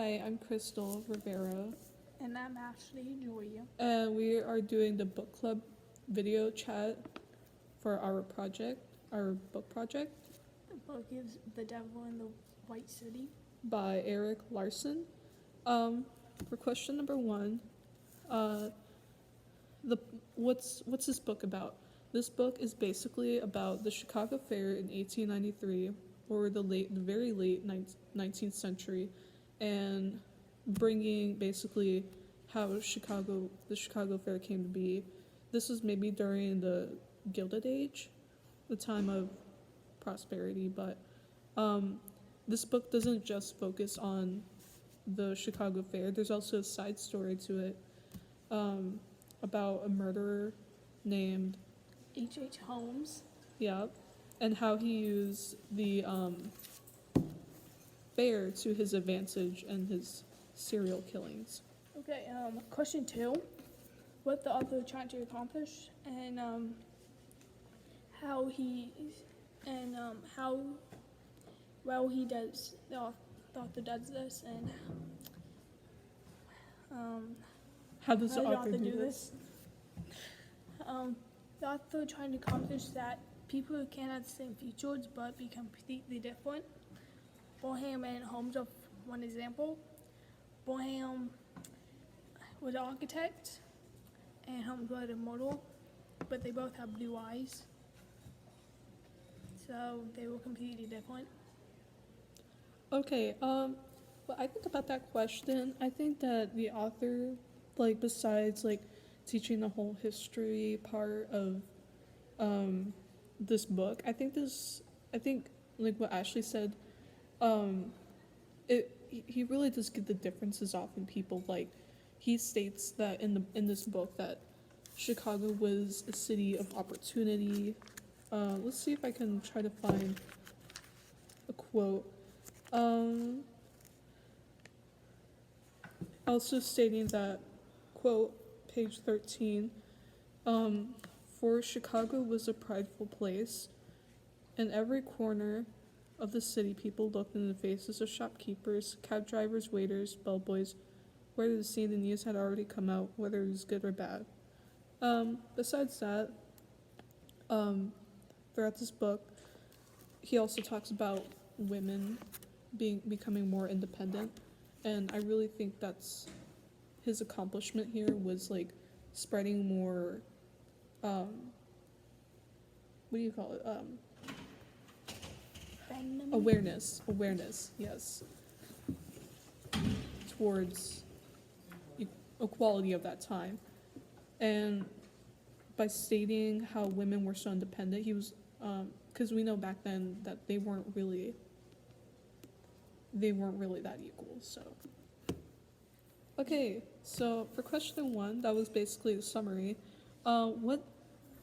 Hi, I'm Krystal Rivera, And I'm Ashli. Duryee. and we are doing the book club video chat for our book project The book is The Devil in the White City. by Eric Larson. For question number one, uh, the what's this book about? This book is basically about the Chicago Fair in 1893, or the very late 19th century, and bringing basically how the Chicago Fair came to be. This was maybe during the Gilded Age, the time of prosperity, but this book doesn't just focus on the Chicago Fair. There's also a side story to it, about a murderer named H.H. Holmes. yeah, and how he used the fair to his advantage and his serial killings. Okay, question 2. What the author trying to accomplish and how he how well he does the author does this and How does the how did author do this? The author trying to accomplish that people who can't have the same features but be completely different. Bonham and Holmes are one example. Bonham was an architect and Holmes was a model, but they both have blue eyes. So they were completely different. Okay, what I think about that question, I think that the author, besides teaching the whole history part of this book, I think like what Ashley said, he really does get the differences off in people. Like, he states that in this book that Chicago was a city of opportunity. Let's see if I can try to find a quote. Also stating that, quote, page 13, for Chicago was a prideful place. In every corner of the city, people looked in the faces of shopkeepers, cab drivers, waiters, bellboys, whether to see the news had already come out, whether it was good or bad. Besides that, throughout this book, he also talks about women becoming more independent, and I really think that's his accomplishment here, was spreading more what do you call it, awareness, yes, towards equality of that time. And by stating how women were so independent, he was because we know back then that they weren't really that equal. So okay, so for question 1, that was basically the summary. What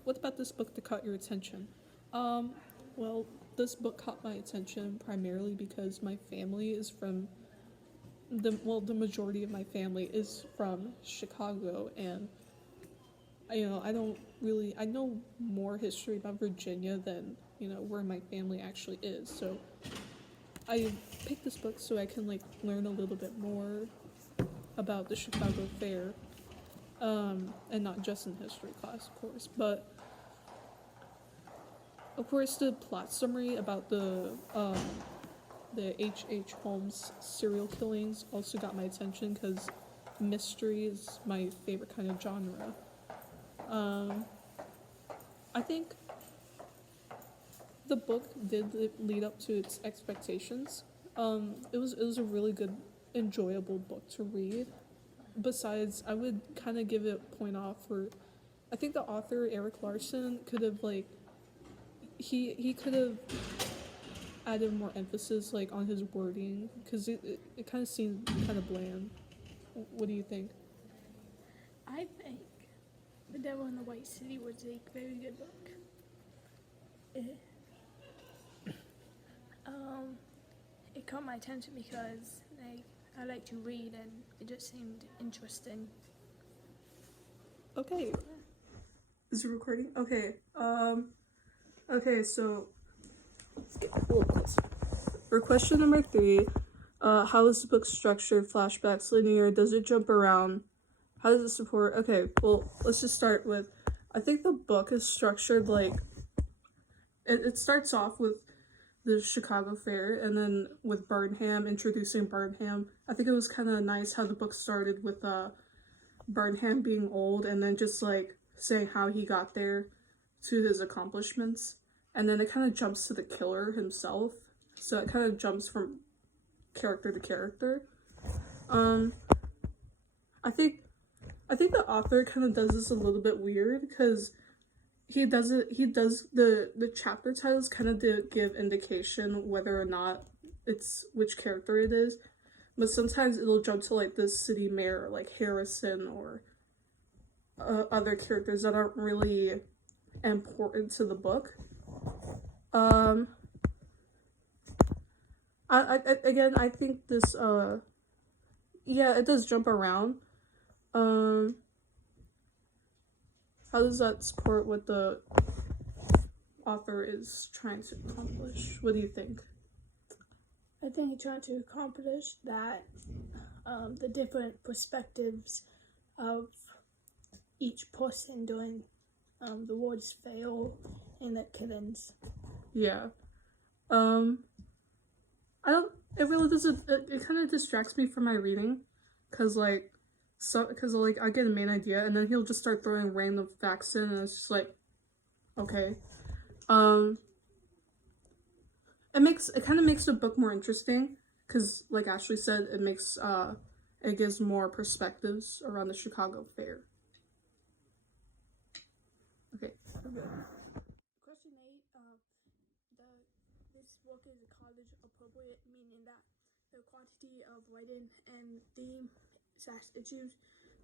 about this book that caught your attention? Well, this book caught my attention primarily because my family is from the majority of my family is from Chicago, and I know more history about Virginia than where my family actually is. So I picked this book so I can learn a little bit more about the Chicago Fair, and not just in history class, of course, but of course the plot summary about the H.H. Holmes serial killings also got my attention because mystery is my favorite kind of genre. I think the book did lead up to its expectations. It was a really good, enjoyable book to read. Besides, I would kind of give it a point off for, I think the author Eric Larson could have he could have added more emphasis on his wording, because it kind of seemed kind of bland. What do you think? I think The Devil in the White City was a very good book. It caught my attention because I like to read and it just seemed interesting. Okay. Is it recording? Okay. Okay, so let's get a little closer. For question number 3, How is the book structured? Flashbacks, linear? Does it jump around? How does it support? Okay, well, let's just start with, I think the book is structured like, it starts off with the Chicago Fair, and then with Burnham, introducing Burnham. I think it was kind of nice how the book started with Burnham being old, and then just like saying how he got there to his accomplishments, and then it kind of jumps to the killer himself. So it kind of jumps from character to character. Um, I think the author kind of does this a little bit weird because he does the chapter titles kind of to give indication whether or not it's which character it is, but sometimes it'll jump to like the city mayor like Harrison or other characters that aren't really important to the book. I think this yeah, it does jump around. How does that support what the author is trying to accomplish? What do you think? I think he's trying to accomplish that the different perspectives of each person during the ward's fail and the killings. Yeah. I don't. It really doesn't. It kind of distracts me from my reading, cause like, I get a main idea and then he'll just start throwing random facts in, and it's just like, okay. It kind of makes the book more interesting, cause like Ashli said, it gives more perspectives around the Chicago Fair. Okay. Question 8. This book is college appropriate, meaning that the quantity of writing and theme / issues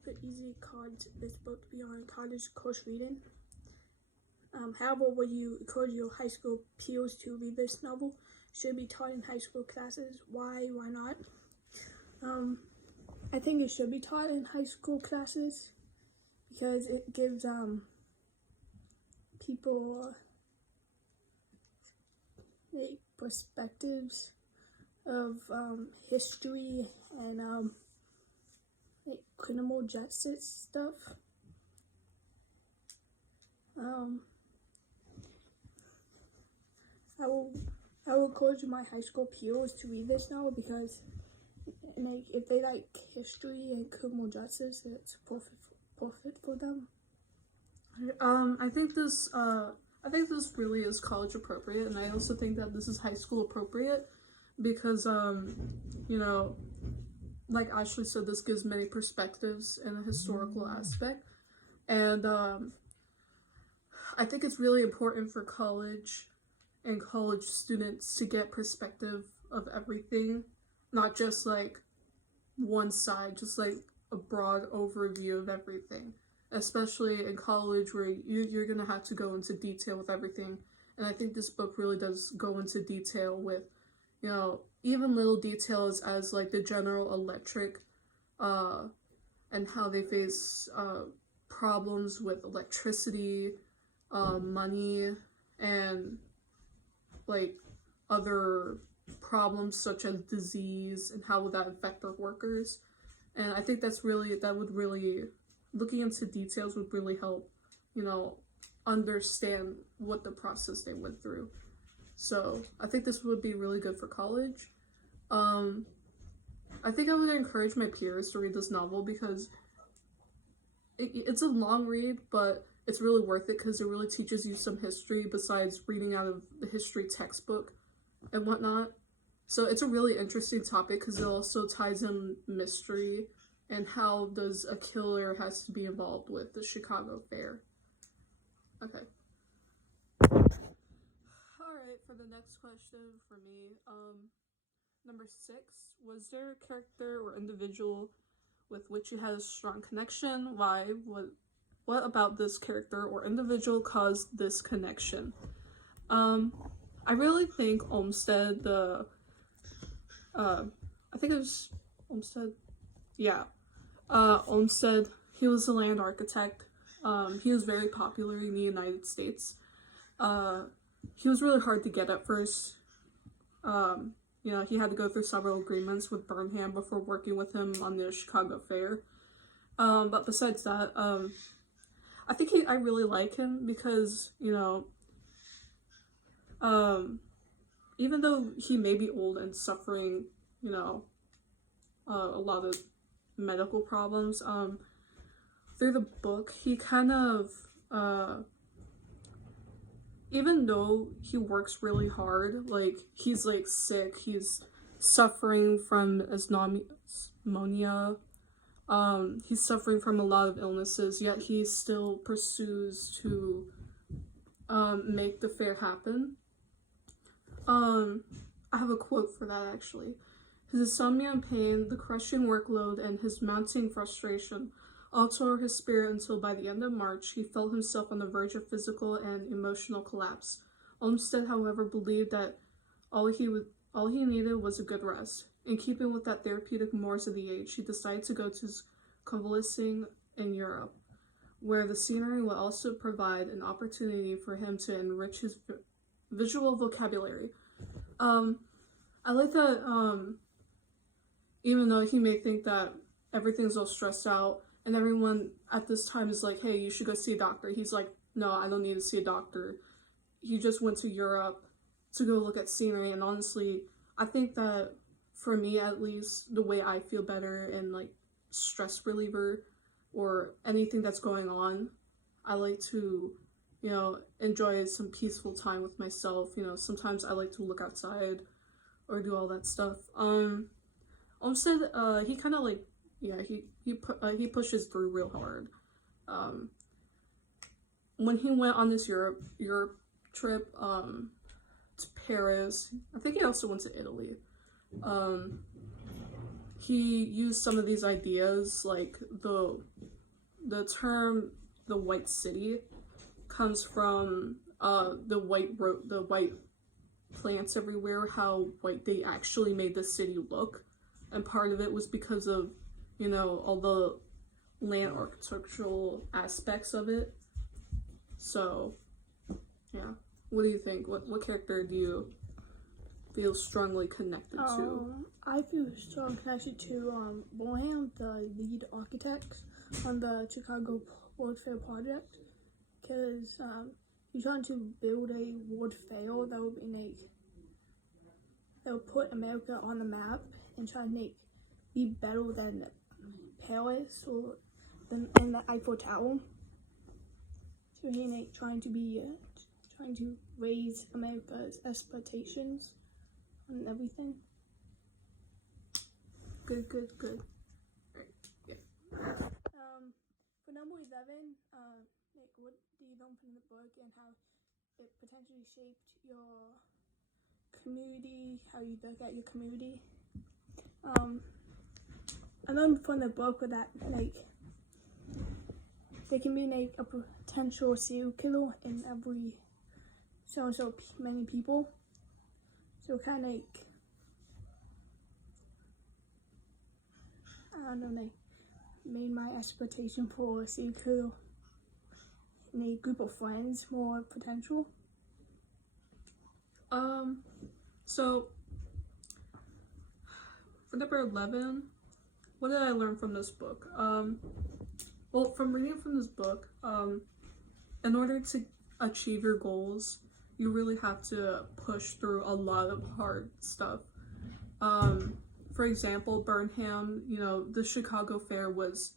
could easily cause this book beyond college course reading. However, would you encourage your high school peers to read this novel? Should it be taught in high school classes? Why not? I think it should be taught in high school classes because it gives people like perspectives of history and like criminal justice stuff. I will encourage my high school peers to read this novel because like if they like history and criminal justice, it's perfect for them. I think this really is college appropriate, and I also think that this is high school appropriate because you know, like Ashli said, this gives many perspectives in a historical aspect, and I think it's really important for college and college students to get perspective of everything, not just like one side, just like a broad overview of everything, especially in college where you're gonna have to go into detail with everything. And I think this book really does go into detail with, you know, even little details as like the General Electric and how they face problems with electricity, money, and like other problems such as disease, and how would that affect their workers. And I think looking into details would really help, you know, understand what the process they went through. So I think this would be really good for college. I think I would encourage my peers to read this novel because it's a long read, but it's really worth it because it really teaches you some history besides reading out of the history textbook and whatnot. So it's a really interesting topic because it also ties in mystery and how does a killer has to be involved with the Chicago Fair. Okay. Alright, for the next question for me, number 6, was there a character or individual with which you had a strong connection? Why? What about this character or individual caused this connection? I really think Olmsted, I think it was Olmsted. Yeah. Olmsted, he was a land architect. He was very popular in the United States. He was really hard to get at first. he had to go through several agreements with Burnham before working with him on the Chicago Fair. But besides that, I think I really like him because, even though he may be old and suffering, a lot of medical problems, through the book, he kind of, even though he works really hard, like, he's, like, sick, he's suffering from pneumonia, he's suffering from a lot of illnesses, yet he still pursues to, make the fair happen. I have a quote for that, actually. His insomnia and pain, the crushing workload, and his mounting frustration all tore his spirit until by the end of March, he felt himself on the verge of physical and emotional collapse. Olmsted, however, believed that all he needed was a good rest. In keeping with that therapeutic mores of the age, he decided to go to convalescing in Europe, where the scenery will also provide an opportunity for him to enrich his visual vocabulary. I like that, even though he may think that everything's all stressed out, and everyone at this time is like, hey, you should go see a doctor. He's like, no, I don't need to see a doctor. He just went to Europe to go look at scenery, and honestly, I think that, for me at least, the way I feel better and, like, stress reliever or anything that's going on, I like to, enjoy some peaceful time with myself. Sometimes I like to look outside or do all that stuff. Olmsted, he kind of, like, he pushes through real hard. When he went on this Europe trip, to Paris, I think he also went to Italy. He used some of these ideas, like the term "the White City" comes from the white plants everywhere, how white they actually made the city look, and part of it was because of all the land architectural aspects of it. So yeah, what do you think? What character do you feel strongly connected to? I feel strong connection to Bonham, the lead architects on the Chicago World Fair project, because he's trying to build a World Fair that will put America on the map and try to be better than Paris or than the Eiffel Tower. So he's trying to raise America's expectations and everything. Good. Right. Yeah. For number 11, what do you learn from the book and how it potentially shaped your community, how you look at your community? I learned from the book that there can be a potential serial killer in every so many people. So kind of I don't know, made my expectation for a serial killer in a group of friends more potential. So for number 11, what did I learn from this book? Well, from reading from this book, in order to achieve your goals, you really have to push through a lot of hard stuff. For example, Burnham, the Chicago Fair was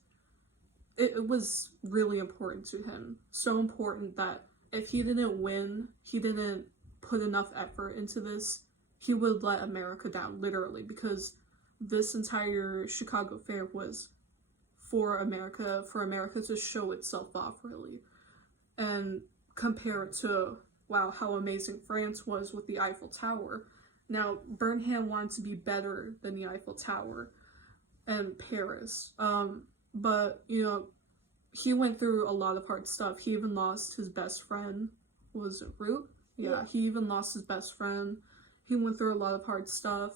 really important to him. So important that if he didn't win, he didn't put enough effort into this, he would let America down, literally, because this entire Chicago Fair was for America to show itself off, really, and compare it to, wow, how amazing France was with the Eiffel Tower. Now, Burnham wanted to be better than the Eiffel Tower and Paris, but, he went through a lot of hard stuff. He even lost his best friend. Was it Root? Yeah, he even lost his best friend. He went through a lot of hard stuff.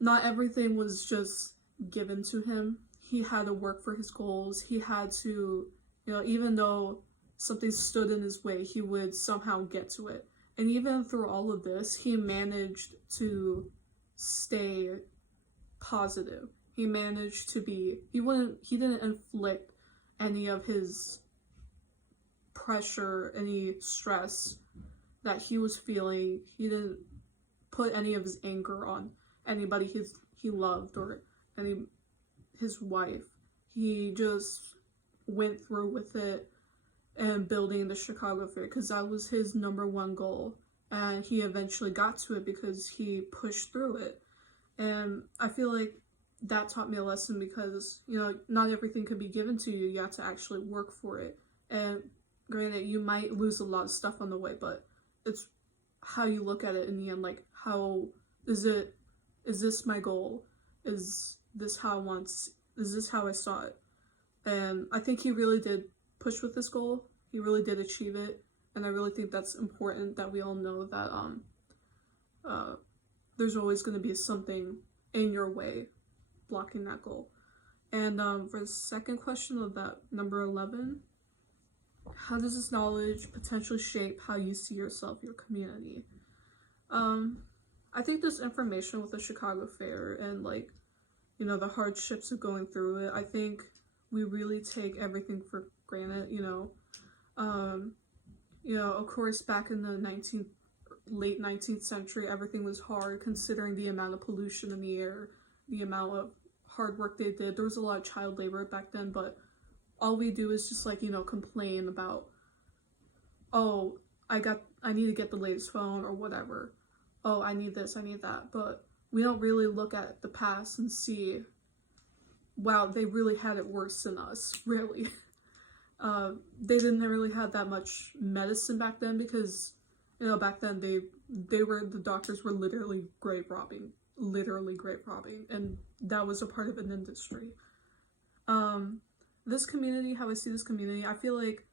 Not everything was just given to him. He had to work for his goals. He had to, even though something stood in his way, he would somehow get to it. And even through all of this, he managed to stay positive. He managed to be, he didn't inflict any of his pressure, any stress that he was feeling. He didn't put any of his anger on anybody he loved or his wife. He just went through with it and building the Chicago Fair because that was his number one goal. And he eventually got to it because he pushed through it. And I feel like that taught me a lesson because, you know, not everything can be given to you. You have to actually work for it. And granted, you might lose a lot of stuff on the way, but it's how you look at it in the end. Like, how is this my goal? Is this how I saw it? And I think he really did push with this goal. He really did achieve it. And I really think that's important that we all know that there's always going to be something in your way blocking that goal. And for the second question of that, number 11, how does this knowledge potentially shape how you see yourself, your community? I think this information with the Chicago Fair and, like, you know, the hardships of going through it, I think we really take everything for granted, you know. Of course, back in the late 19th century, everything was hard considering the amount of pollution in the air, the amount of hard work they did. There was a lot of child labor back then, but all we do is just, like, you know, complain about, oh, I need to get the latest phone or whatever. Oh, I need this, I need that. But we don't really look at the past and see, wow, they really had it worse than us, really. They didn't really have that much medicine back then because, you know, back then the doctors were literally grave robbing, and that was a part of an industry. This community, how I see this community, I feel like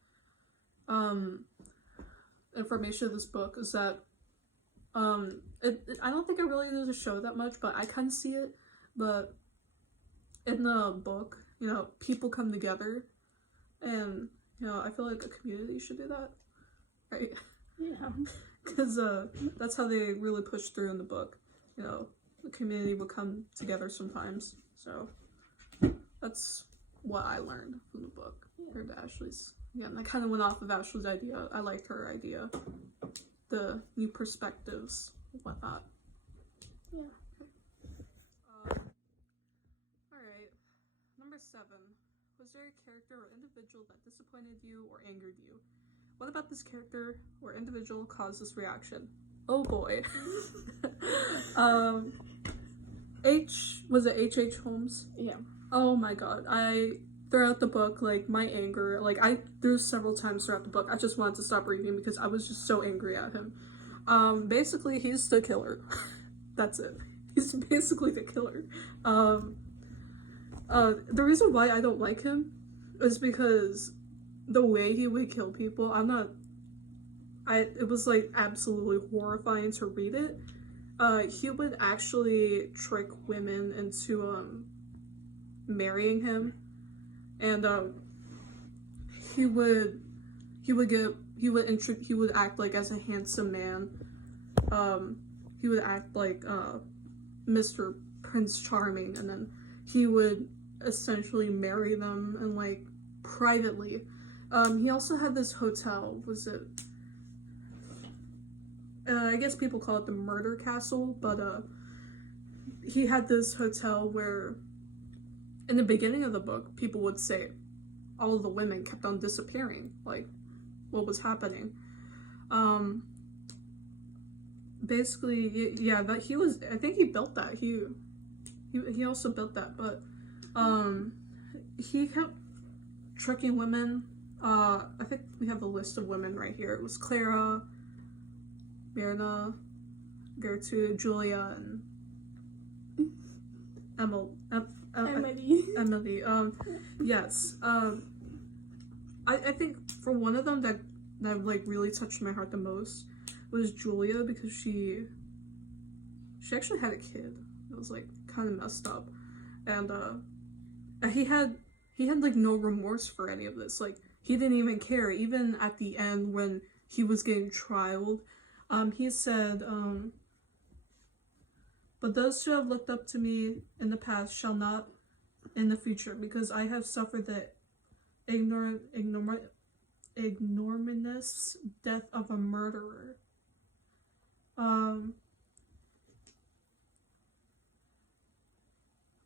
information of this book is that I don't think it really does show that much, but I kind of see it. But in the book, you know, people come together, and, you know, I feel like a community should do that, right? Yeah. Because that's how they really push through in the book. You know, the community would come together sometimes. So that's what I learned from the book. Heard Ashley's. Yeah, and I kind of went off of Ashley's idea. I liked her idea. The new perspectives and whatnot. Yeah. Alright. Number 7. Was there a character or individual that disappointed you or angered you? What about this character or individual caused this reaction? Oh boy. Was it H.H. Holmes? Yeah. Oh my god. Throughout the book, like, my anger, like, there was several times throughout the book, I just wanted to stop reading because I was just so angry at him. Basically, he's the killer. That's it. He's basically the killer. The reason why I don't like him is because the way he would kill people, it was, like, absolutely horrifying to read it. He would actually trick women into, marrying him. And he would act like as a handsome man. He would act like Mr. Prince Charming, and then he would essentially marry them and, like, privately. He also had this hotel. Was it? I guess people call it the Murder Castle, but he had this hotel where, in the beginning of the book, people would say all of the women kept on disappearing, like, what was happening. Basically, yeah, that I think he built that. He also built that, but he kept tricking women. I think we have a list of women right here. It was Clara, Myrna, Gertrude, Julia, and Emily. Emily. Yes. I think for one of them that like really touched my heart the most was Julia, because she actually had a kid. It was, like, kind of messed up, and he had like no remorse for any of this. Like, he didn't even care. Even at the end when he was getting trialed, He said, but those who have looked up to me in the past shall not in the future, because I have suffered the ignominious death of a murderer.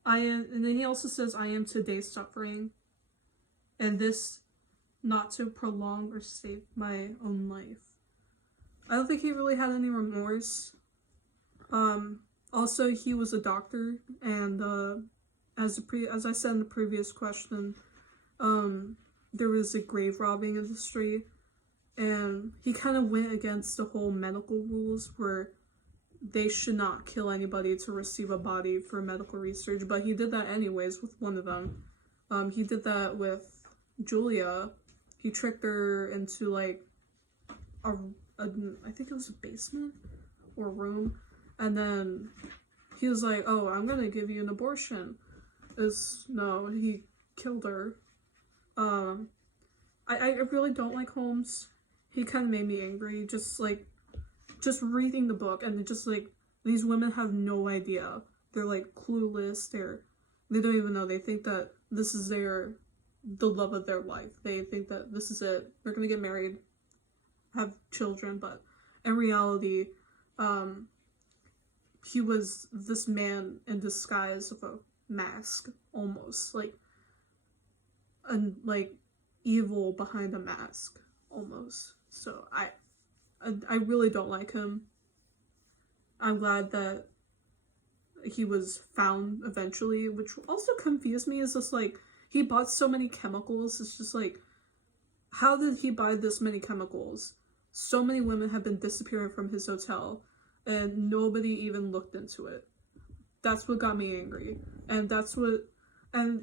I am, and then he also says, I am today suffering, and this not to prolong or save my own life. I don't think he really had any remorse. Also, he was a doctor, and as I said in the previous question, there was a grave robbing industry, and he kind of went against the whole medical rules where they should not kill anybody to receive a body for medical research, but he did that anyways with one of them. He did that with Julia. He tricked her into like I think it was a basement or room, and then he was like, "Oh, I'm gonna give you an abortion." No, he killed her. I really don't like Holmes. He kind of made me angry. Just reading the book, and just like these women have no idea. They're like clueless. They don't even know. They think that this is the love of their life. They think that this is it. They're gonna get married, have children, but in reality, he was this man in disguise of a mask, almost like evil behind a mask, almost. So I really don't like him. I'm glad that he was found eventually, which also confused me. Is just like he bought so many chemicals. It's just like, how did he buy this many chemicals? So many women have been disappearing from his hotel, and nobody even looked into it. That's what got me angry. And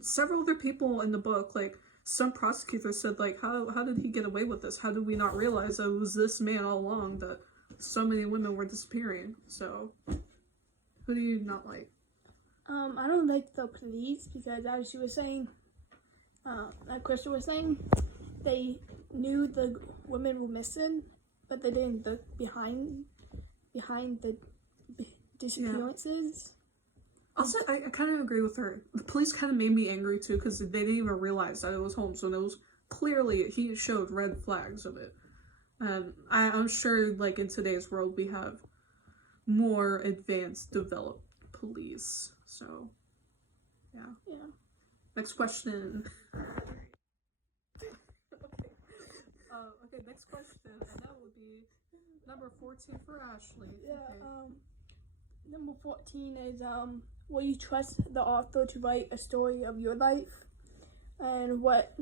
several other people in the book, like some prosecutors said, like, how did he get away with this? How did we not realize that it was this man all along that so many women were disappearing? So, who do you not like? I don't like the police because, as you were saying, like Krystal was saying, they knew the women were missing, but they didn't look behind the disappearances. Also, I kind of agree with her. The police kind of made me angry too, because they didn't even realize that it was Holmes, when it was clearly, he showed red flags of it. And I'm sure, like, in today's world, we have more advanced, developed police. So, yeah. Next question. Okay, next question, and that would be number 14 for Ashli. Yeah. Okay. Number 14 is will you trust the author to write a story of your life, and what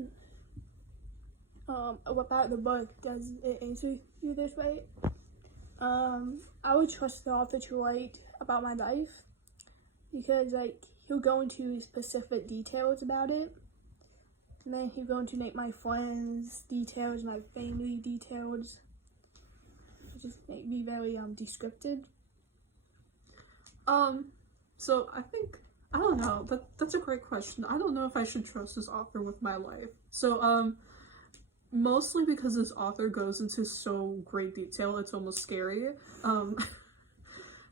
about the book does it answer you this way? I would trust the author to write about my life because, like, he'll go into specific details about it, and then he'll go into like my friends' details, my family details. Just make me very descriptive. So I don't know, that's a great question. I don't know if I should trust this author with my life. So, mostly because this author goes into so great detail, it's almost scary.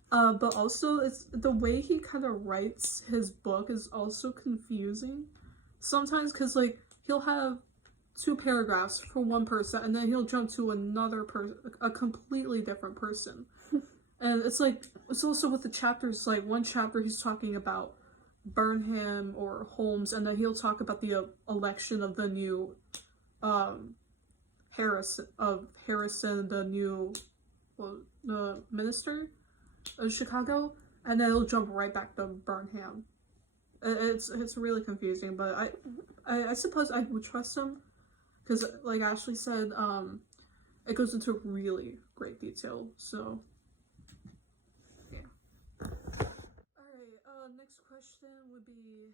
But also it's the way he kind of writes his book is also confusing sometimes, because like he'll have 2 paragraphs for one person, and then he'll jump to another person, a completely different person. And it's like, it's also with the chapters, like one chapter he's talking about Burnham or Holmes, and then he'll talk about the election of the new Harrison, the new the minister of Chicago, and then it'll jump right back to Burnham. It's really confusing, but I suppose I would trust him because, like Ashli said, it goes into really great detail. So. Next question would be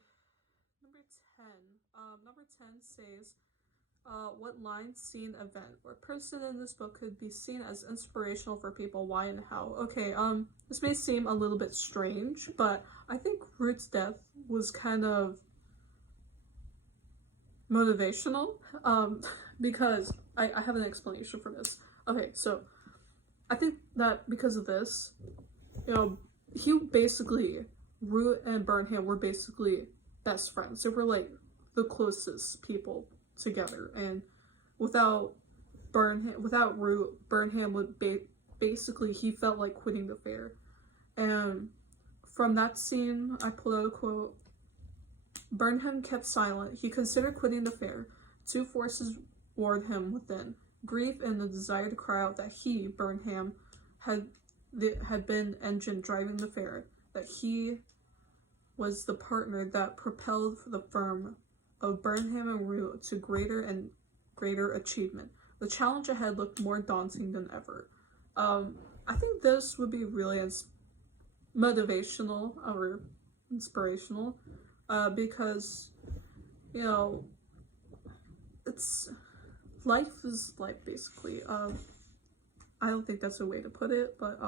number 10. Number 10 says, what line, scene, event, or person in this book could be seen as inspirational for people? Why and how? Okay, this may seem a little bit strange, but I think Ruth's death was kind of motivational, because I have an explanation for this. Okay, so I think that because of this, you know, he basically, Root and Burnham were basically best friends. They were like the closest people together, and without without Root, Burnham would basically he felt like quitting the fair. And from that scene, I pulled out a quote. Burnham kept silent. He considered quitting the fair. Two forces warred him within: grief and the desire to cry out that he, Burnham, had been engine driving the fair, that he was the partner that propelled the firm of Burnham and Root to greater and greater achievement. The challenge ahead looked more daunting than ever. I think this would be really motivational or inspirational, because, you know, it's life is life basically. I don't think that's a way to put it, but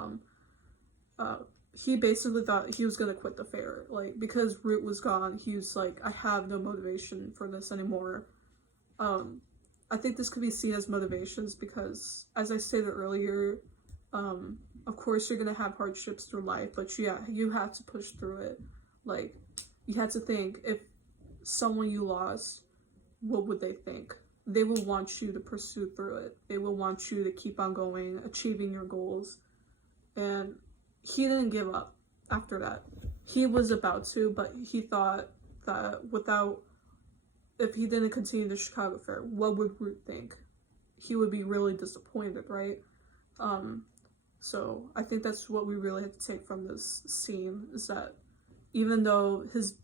he basically thought he was gonna quit the fair, like, because Root was gone. He was like, I have no motivation for this anymore. I think this could be seen as motivations because, as I stated earlier, of course you're gonna have hardships through life, but yeah, you have to push through it. Like, you had to think, if someone you lost, what would they think? They will want you to pursue through it. They will want you to keep on going, achieving your goals. And he didn't give up after that. He was about to, but he thought that if he didn't continue the Chicago Fair, what would Root think? He would be really disappointed, right? So I think that's what we really have to take from this scene, is that even though his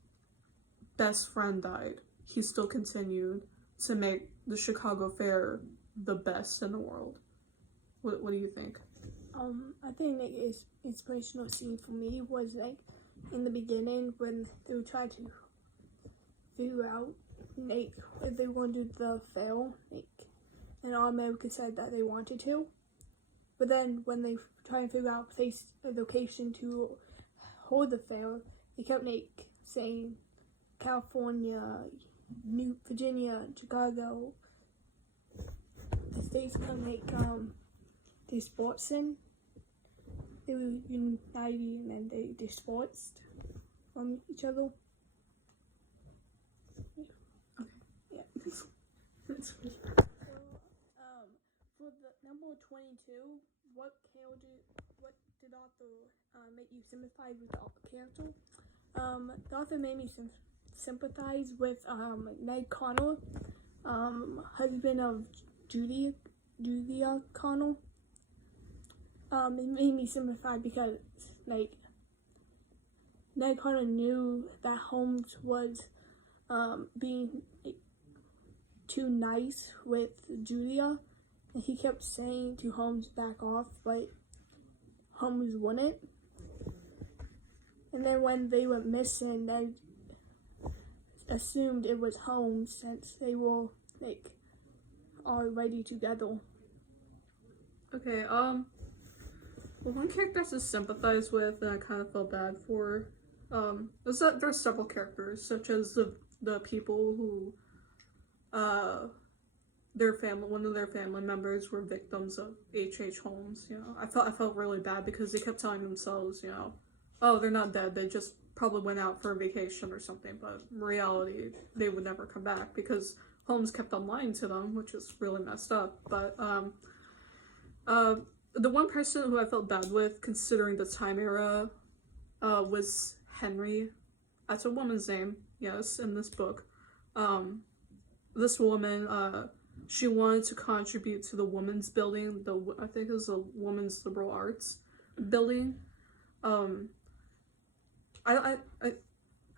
best friend died, he still continued to make the Chicago Fair the best in the world. What do you think? I think like it's inspirational scene for me was like in the beginning when they were trying to figure out like if they wanted the fair, like, and all America said that they wanted to, but then when they try and figure out a location to hold the fair, they kept like saying California, New Virginia, Chicago. The states come like they sports in. They were united and then they divorced from each other. Yeah. For the number 22, what did author make you sympathize with the character? The author made me sympathize with Ned Connor, husband of Duryee Connor. It made me sympathize because, like, Ned Connor knew that Holmes was being like, too nice with Julia, and he kept saying to Holmes back off, but Holmes wouldn't. And then when they went missing, Ned assumed it was Holmes since they were like already together. Okay, well, one character to sympathize with and I kind of felt bad for, is that there's several characters, such as the people who, one of their family members were victims of H.H. Holmes, you know. I felt really bad because they kept telling themselves, you know, oh, they're not dead, they just probably went out for a vacation or something, but in reality, they would never come back because Holmes kept on lying to them, which is really messed up. But, the one person who I felt bad with, considering the time era, was Henry. That's a woman's name, yes, in this book. This woman, she wanted to contribute to the women's building, I think it was the Women's Liberal Arts building. I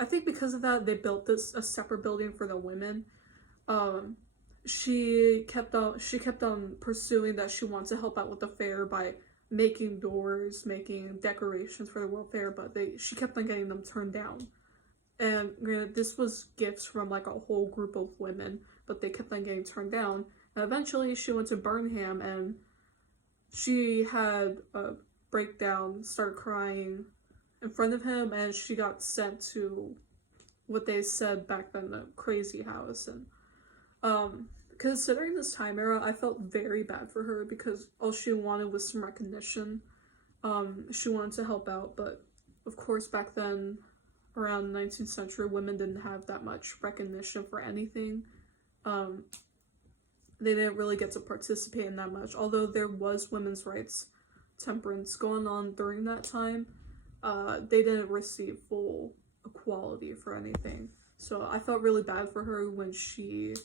think because of that, they built a separate building for the women. She kept on pursuing that she wants to help out with the fair by making doors, making decorations for the World Fair, but she kept on getting them turned down. And granted, this was gifts from like a whole group of women, but they kept on getting turned down. And eventually she went to Burnham and she had a breakdown, started crying in front of him, and she got sent to what they said back then, the crazy house. And considering this time era, I felt very bad for her because all she wanted was some recognition. She wanted to help out, but of course back then, around the 19th century, women didn't have that much recognition for anything. They didn't really get to participate in that much, although there was women's rights temperance going on during that time. They didn't receive full equality for anything. So I felt really bad for her when she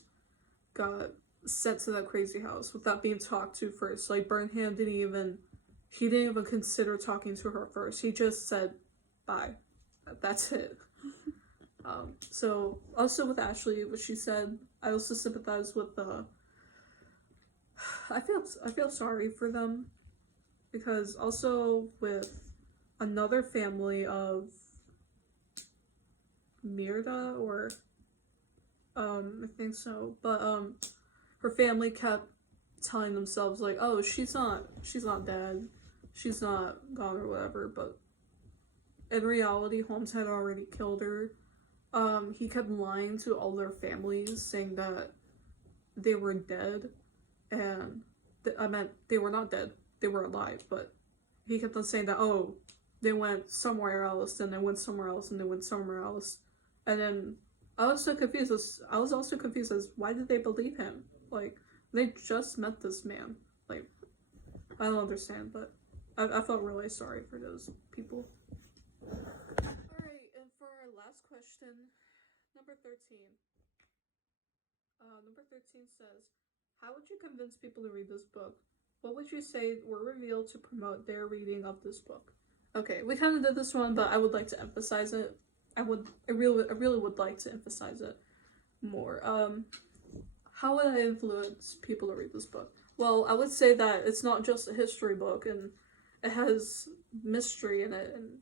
got sent to that crazy house without being talked to first. Like Burnham he didn't even consider talking to her first. He just said bye. That's it. So also with Ashli, what she said, I also sympathize with I feel sorry for them, because also with another family of Mirda, or I think so, but her family kept telling themselves like, oh, she's not dead, she's not gone or whatever, but in reality Holmes had already killed her. He kept lying to all their families, saying that they were dead, and I meant they were not dead, they were alive, but he kept on saying that, oh, they went somewhere else, and they went somewhere else, and they went somewhere else. And then I was also confused as why did they believe him? Like, they just met this man. Like, I don't understand, but I felt really sorry for those people. Alright, and for our last question, number 13. Number 13 says, how would you convince people to read this book? What would you say were revealed to promote their reading of this book? Okay, we kind of did this one, but I would like to emphasize it. I really would like to emphasize it more. How would I influence people to read this book? Well, I would say that it's not just a history book, and it has mystery in it, and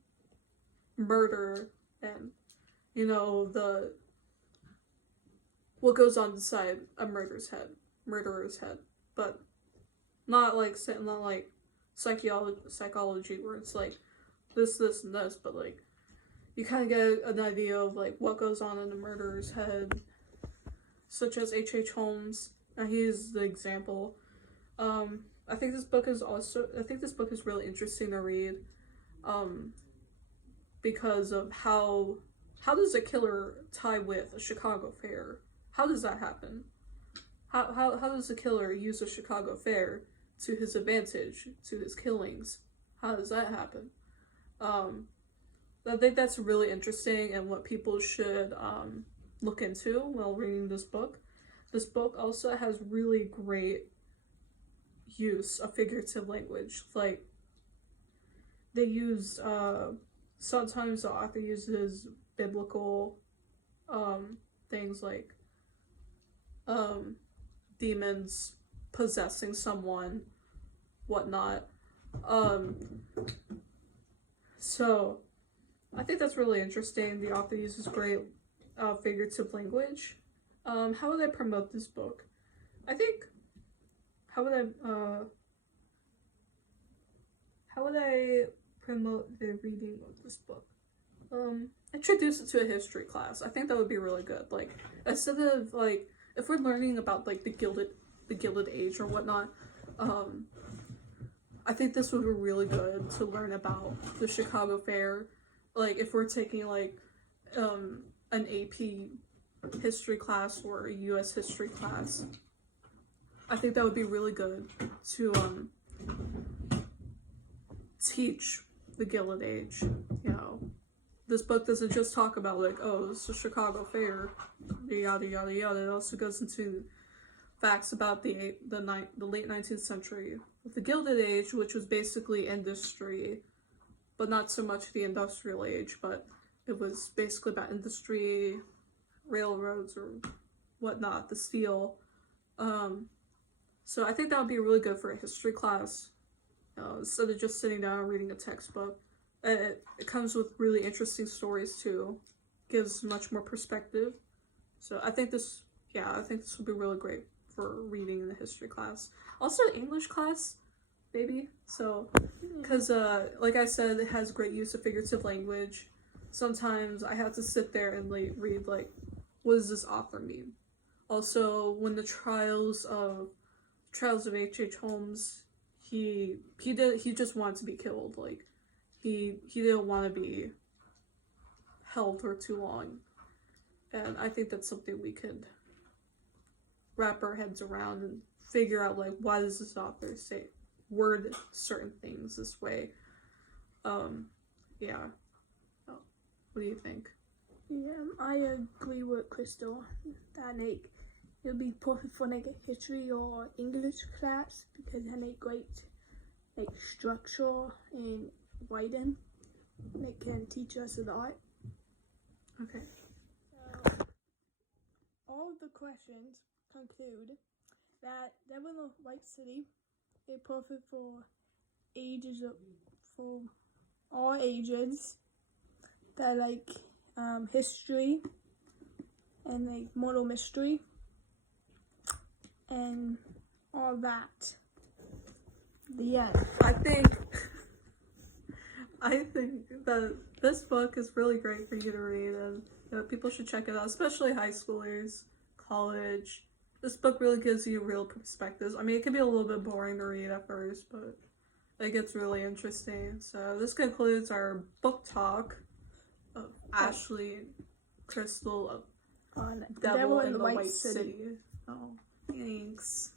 murder, and, you know, what goes on inside a murderer's head, but not like psychology where it's like this, and this, but like you kind of get an idea of like what goes on in a murderer's head, such as H.H. Holmes. He's the example. I think this book is really interesting to read, because of how does a killer tie with a Chicago fair? How does that happen? How does a killer use a Chicago fair to his advantage, to his killings? How does that happen? I think that's really interesting and what people should look into while reading this book. This book also has really great use of figurative language. Like, they use, sometimes the author uses biblical things like demons possessing someone, whatnot. So I think that's really interesting. The author uses great figurative language. How would I promote this book? I think, how would I promote the reading of this book? Introduce it to a history class. I think that would be really good. Like, instead of like, if we're learning about like the Gilded Age or whatnot, I think this would be really good to learn about the Chicago Fair. Like, if we're taking like an AP history class or a US history class, I think that would be really good to teach the Gilded Age. You know, this book doesn't just talk about like, oh, it's the Chicago Fair, yada yada yada. It also goes into facts about the late 19th century with the Gilded Age, which was basically industry, but not so much the industrial age, but it was basically about industry, railroads or whatnot, the steel. So I think that would be really good for a history class, instead of just sitting down and reading a textbook. It comes with really interesting stories too, gives much more perspective. So I think this would be really great for reading in the history class. Also English class, maybe. So, because like I said, it has great use of figurative language. Sometimes I have to sit there and read like, what does this author mean? Also, when the trials of H.H. Holmes, he just wanted to be killed. Like, he didn't want to be held for too long. And I think that's something we could wrap our heads around and figure out, like, why does this author word certain things this way? Yeah. Oh, what do you think? Yeah, I agree with Krystal that like it'll be perfect for like a history or English class because it had a great like structure and writing. And it can teach us a lot. Okay. So all of the questions conclude that Devil in the White City is perfect for for all ages that like history and like moral mystery and all that. The end. I think that this book is really great for you to read, and people should check it out, especially high schoolers, college. This book really gives you real perspectives. I mean, it can be a little bit boring to read at first, but it gets really interesting. So this concludes our book talk of Ashli and Krystal of On Devil in the White City. Oh, thanks.